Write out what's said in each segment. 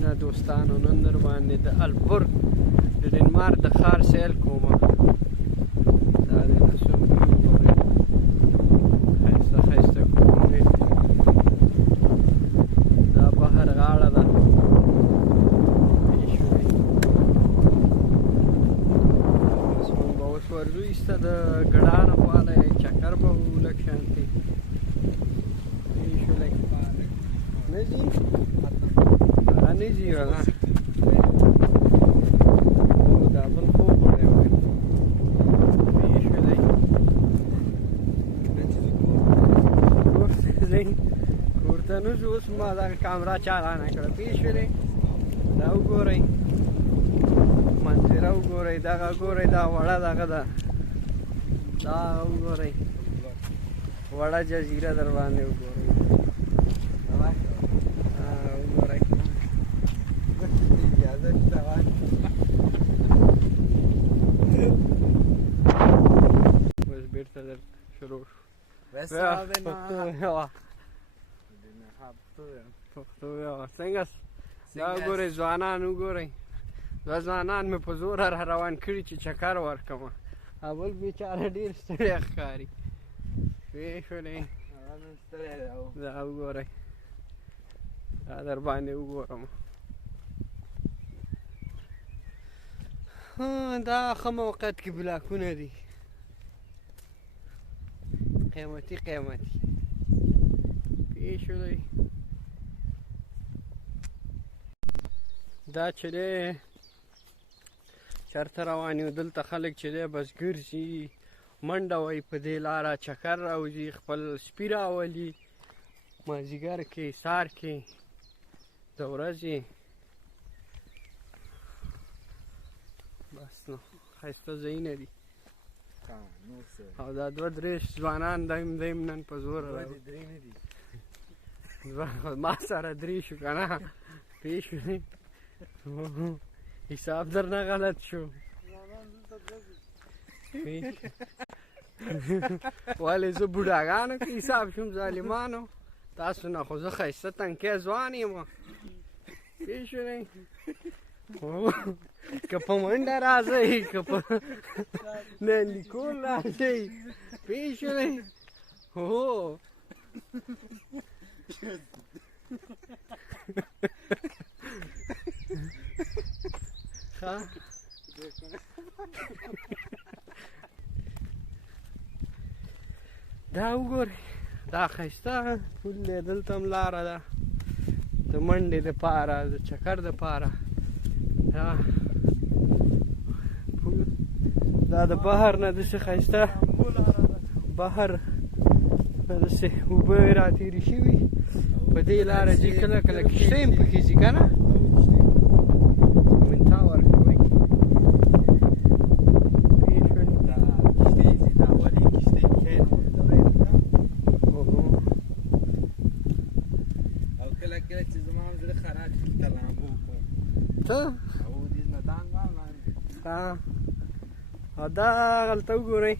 سلامونه دوستانو، نن در باندې د البرګ د ډنمارک د ښار سیل کومه. دا د نسوم وګورئ، ښایسته ښایسته کورونه، دا بهر غاړه ده. اوس موږ به اوس ورځو ایسته د ګډانه خواله چکر به وو لږ شانتې نه ځي نه ځي ولا دا بل خوب وړی وی پوه شولئ. کور ته نه ځو. اوس ما دغه کامره چالانه کړه، پوه شولئ. دا وګورئ منظره وګورئ، دغه ګورئ دا وړه دغه ده، دا وګورئ وړه جزیره در باندې وګورئ. اوس بیرته در شروع شو. پښتو ویوه. څنګه دا وګورئ ځوانان وګورئ، دا ځوانان مې په زوره را روان کړي چې چکر ورکړمه. اول بیچاره ډېر ستړی ښکاري، پوه شولې. دا وګورئ، دا در باندې وګورم. دا ښه موقعیت کې بلاکونه دي، قیمتي قیمتي، پوه شولئ. دا چې دی چېرته روان یو، دلته خلک چې دی بس ګرځي، منډه وایي په دې لاره، چکر راوځي، خپل سپي راولي مازدیګر کې سهار کې د ورځې. بس نو ښایسته ځایونه دي. او دا دوه درې ځوانان دایم نن په زوره ما سره درې شو که نه، پوه شولې. حساب درنه غلط شو. ولې زه بوډاګانو کې حساب شوم ظالمانو؟ تاسو نه خو زه ښایسته تنکی ځوان یم، پوه شولئ. که په منډه راځئ، که په لیکول راځئ، پوه شولئ. هو دا وګورئ، دا ښایسته پل دی، دلته هم لاره ده د منډې دپاره، د چکر دپاره. دا د بحر نه داسې ښایسته بحر نه داسې اوبه راتېرې شوي، په دې لاره ځي، کله کله کښتۍ هم پکې ځي که نه، منتا ورکوئ. او دا هلته وګورئ،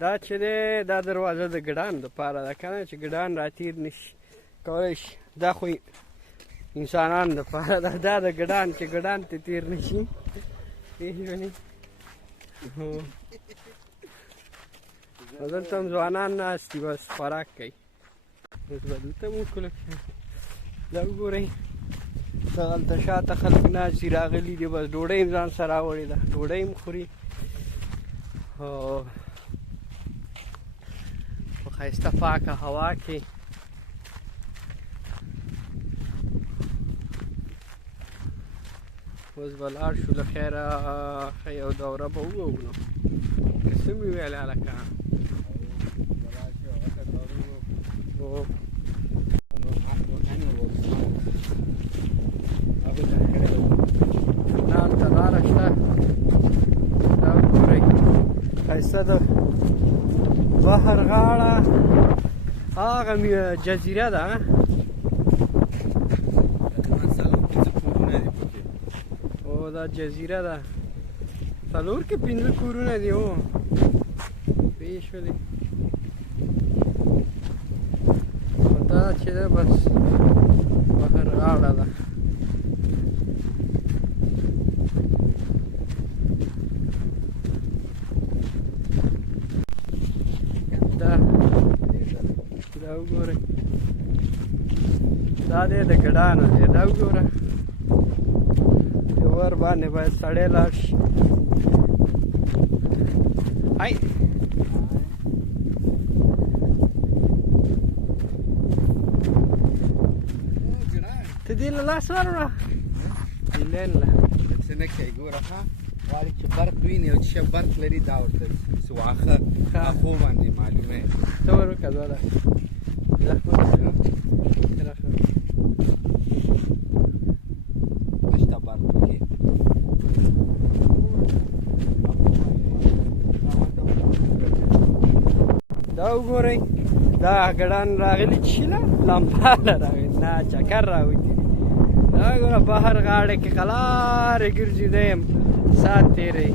دا چې دی دا دروازه د ګډان دپاره ده که نه، چې ګډان راتېر نه شي کولی شي. دا خو انسانانو دپاره ده، دا د ګډان چې ګډان ته تېر نه شي، پوه شولې. او دلته هم ځوانان ناست دي، بس خوراک کوي. اوس به دلته هم وکړو. دا وګورئ، دغلته شاته خلک ناست دي، راغلي دي، بس ډوډۍ هم ځان سره راوړې ده، ډوډۍ هم خوري. او په ښایسته پاکه هوا کې اوس به لاړ شو. له خیره ښه یو دوره به ووهو نو، که څه مې ویل هلکه. هلته لاره شته، دا وګورئ ښایسته د بحر غاړه، هغه جزیره ده. او دا جزیره ده، څلور کې پنځه کورونه دي. هو پوه شولې. دا چې ده بس بحر غاړه ده، دا دی د ګډانو دی دا وګوره د ور باندې باید سړی لاړ شي ته دې له لاس ورکړه لین له څه نه کوي ګوره ښه غواړي چې برق ویني او چې شی برق لري دا ورته واښه اخو باندې معلومه ته ور وکړه دا نشته برق پکې دا وګورئ دا ګډان راغلي چې نه لمباله راغلي نه چکر راوتي دا ګوره بهر غاړه کې قلارې ګرځېده یم ساعت تېروي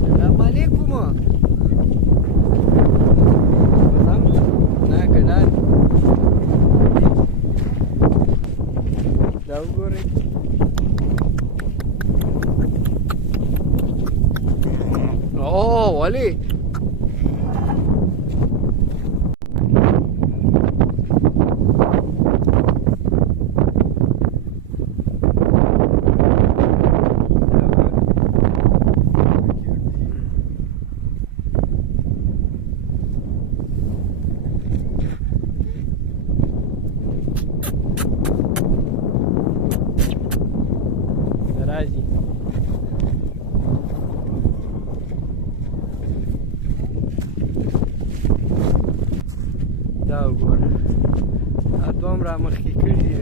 سلام علیکم نه ګډان دا وګورئ اوه ولې راځي دا وګوره دا دومره مخکې کړي دي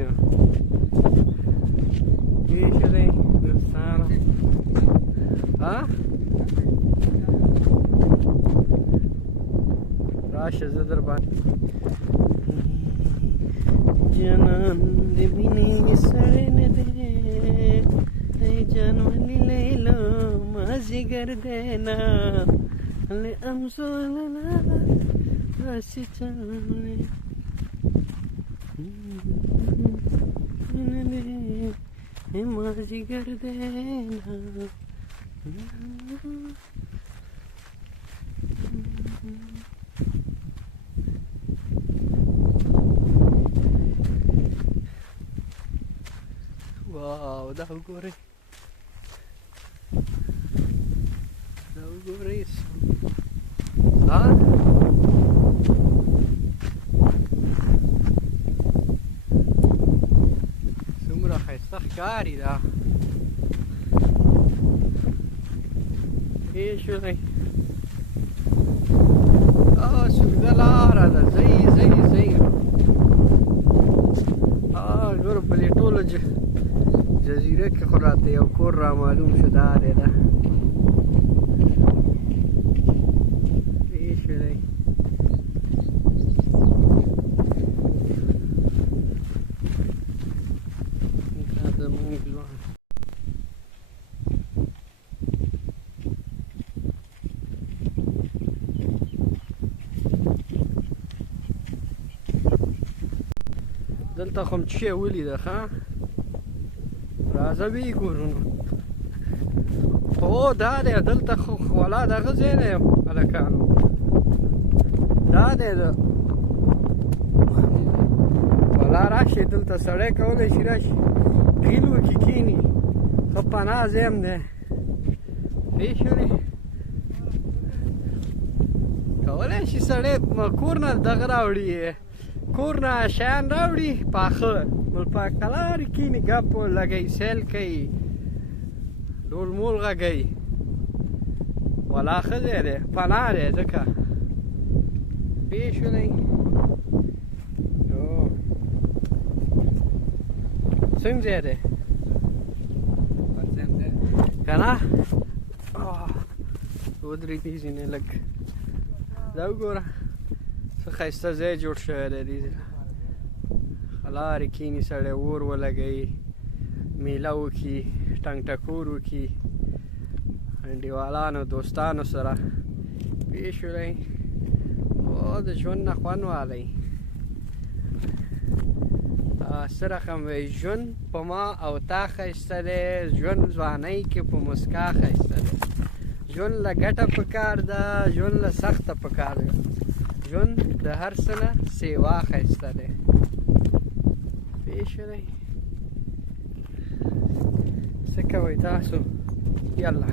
پېژنئ دوستانو راشه زه در باندې جانان د مینې سړی نه دی ای جان ولې لیلا مازدیګر دی نه له امزوله داسې چلې مازدیګر دی نه واو دا وګورئ دا وګورئ څومره ښایسته ښکاري دا شولی سوږده لاره ده ځئ ځئ ځئ ګوره په دې ټوله جزیره کې خو راته یو کور را معلوم شو دا دی ده شولی دا زمونږ ځوان دلته خو م څه شی ولیده ښه راځه ویې ګورو نو هو دا دی دلته خو والا دغه ځای دی هلکانو دا دی والا راشي دلته سړی کولی شي راشي ګیل وکړي کښېني ښه پناه ځای هم دی پوه شولې کولی شي سړی کور نه دغه راوړي کور نه شیان راوړي پاخه بل په کلارې کښېني ګپ لګوي سیل کوي ډول مول غږوي والا ښه ځای دی پناه دی ځکه پوه شولئ څنګه ځای دی که نه ودرېږي ځینې لږ دا وګوره څه ښایسته ځای جوړ شوی دی دې لارې کښېني سړی اور ولګوي میله وکړي ټنګ ټکور وکړي انډیوالانو دوستانو سره پوه شولئ او د ژوند نه خوند والی څه رقم وی ژوند په ما او تا ښایسته دی ژوند ځوانۍ کې په مسکا ښایسته دی ژوند له ګټه پکار ده ژوند له سخته پکار ده ژوند د هر څه نه سیوا ښایسته دی پوه شوی څه کوئ تاسو یالله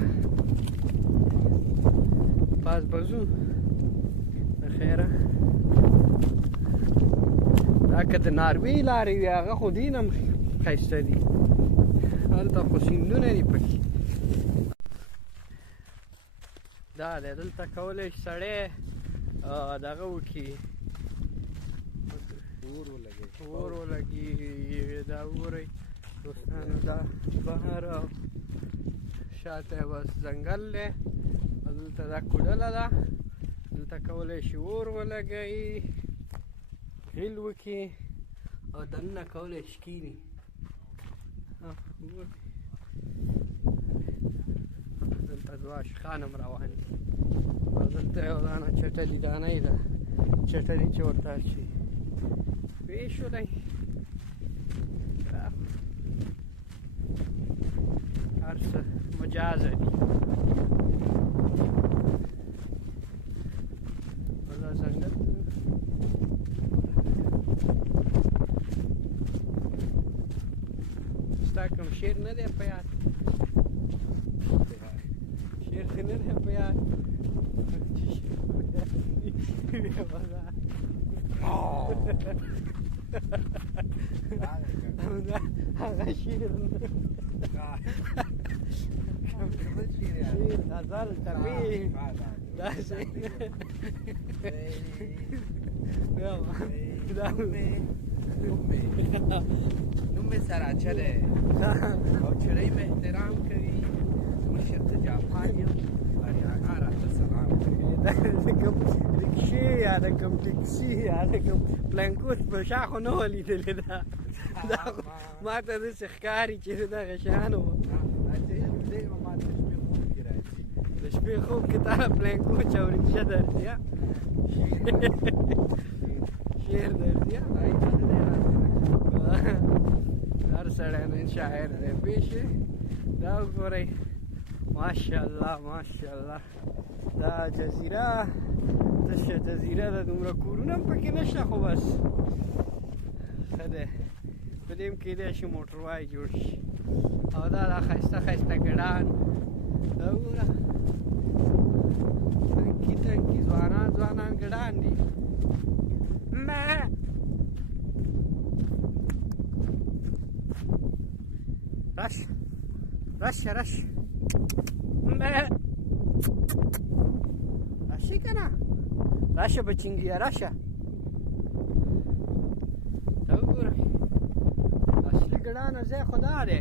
پاس به ځو د خیره دا که د ناروې لارې وي هغه خو دین هم ښایسته دي هلته خو سیندونه دي پکې دا دی دلته کولی شي سړی دغه وکړي اور ولګي دا وګورئ دوستانو دا بهر او شاته بس ځنګل دی دلته دا کوډله ده دلته کولی شي اور ولګوي غیل وکړي او دننه کولی شي کښېني دلته دوه اشخان هم روان دي او دلته یو دانه چټلي دانۍ ده چټلي چې ورته اچوي پوه شولی هر څه مجازه دي دا ځنګل ستا کوم شعر نه دی په یاد شعر خو نه دی په یاد هغه شعر شعر غزل تبیه داسې نوم مې سراچه دی او چړۍ مې احترام کوي مشر د جاپان یم هغه راته سلام کوي د کوم رکشې یا د کوم ټکسي یا د کوم پلانکوس په شا خو نه وه لیدلې ده دا ما ته داسې ښکاري چې دغه شیانو د شپې خوب کې تا پلانکوچ او رکشه درځي شعر درځي هر سړی نن شاعر دی پوه شوې دا وګورئ ماشاءالله ماشاءالله دا جزیره تشه جزیره ده دومره کورونه هم پکې نشته خو بس ښه دی په دې هم کیدی شي موټروای جوړ شي او دا ښایسته ښایسته ګډان دا وګوره تنکي تنکي ځوانان ځوانان ګډان دي راشه راشه راشه راشه کنه راشه بچینګیا راشه دا وګوره اصلي ګډانه ځای خو دا دی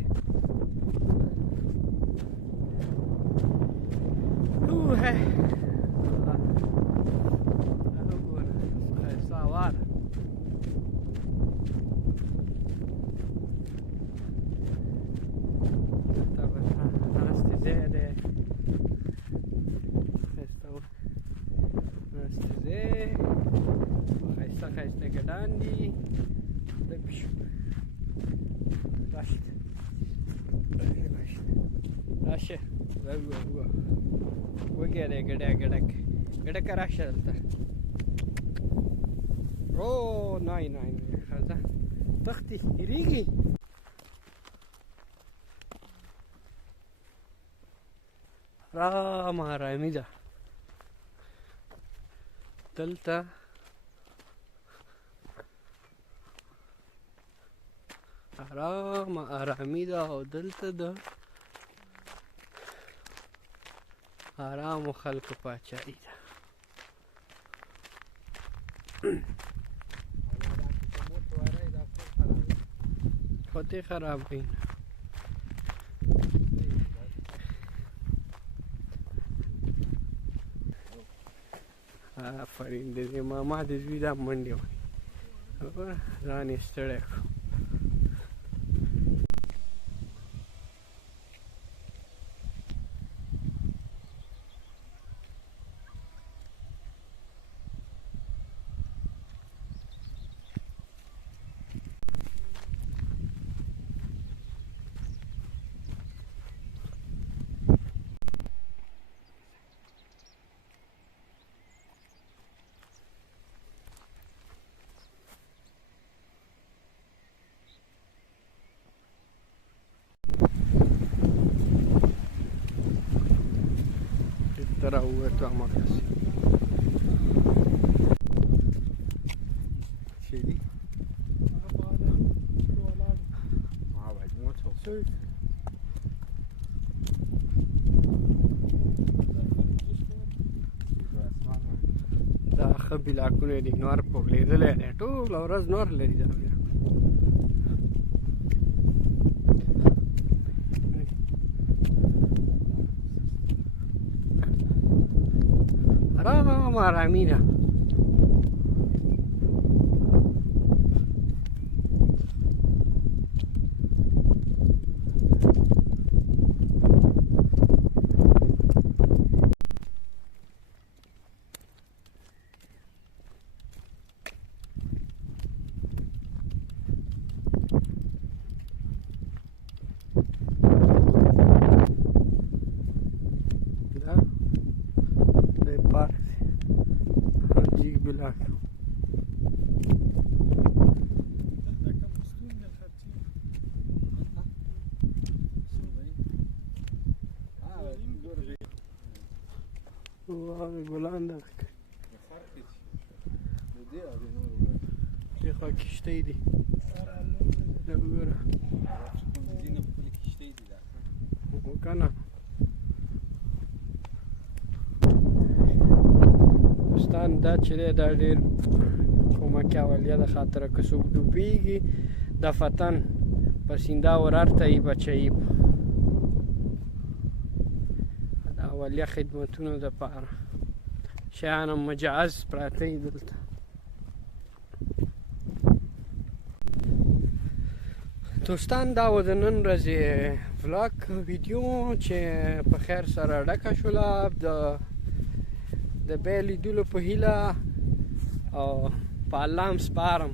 اوه دا وګوره ښایسته هوا ده ښایسته ګډان دي راشه وګیا دی ګډک ګډکه راشه دلته او نای نای ښځه تښتي هېرېږي آرام آرامي ده دلته آرام آرامي ده او دلته د آرامو خلکو پاچاهي ده خطې خراب کړي آفرین د دې ماما د زوی دا منډې وهي ځان یې ستړی کړو ته راووتو هماغسې چی دی؟ مجموعة دا ښه بلاکونه دي نور پوغلېدلی دی ټوله ورځ نور لري دا بیا آرام آرامی ده ګلان دغه دې خوا کښتۍ دي دا وګوره که نه دوستان دا چې دی دا ډېر کومکي اولیه ده خاطره که څوک ډوبېږي دفتن پسینده ورته یې بچوي د اولیه خدمتونو دپاره شیان هم مجهز پراته دي دلته دوستان دا و د نن ورځې ولاګ ویډیو چې په خیر سره ډکه شوله د بیا لیدلو په هیله او په الله هم سپارم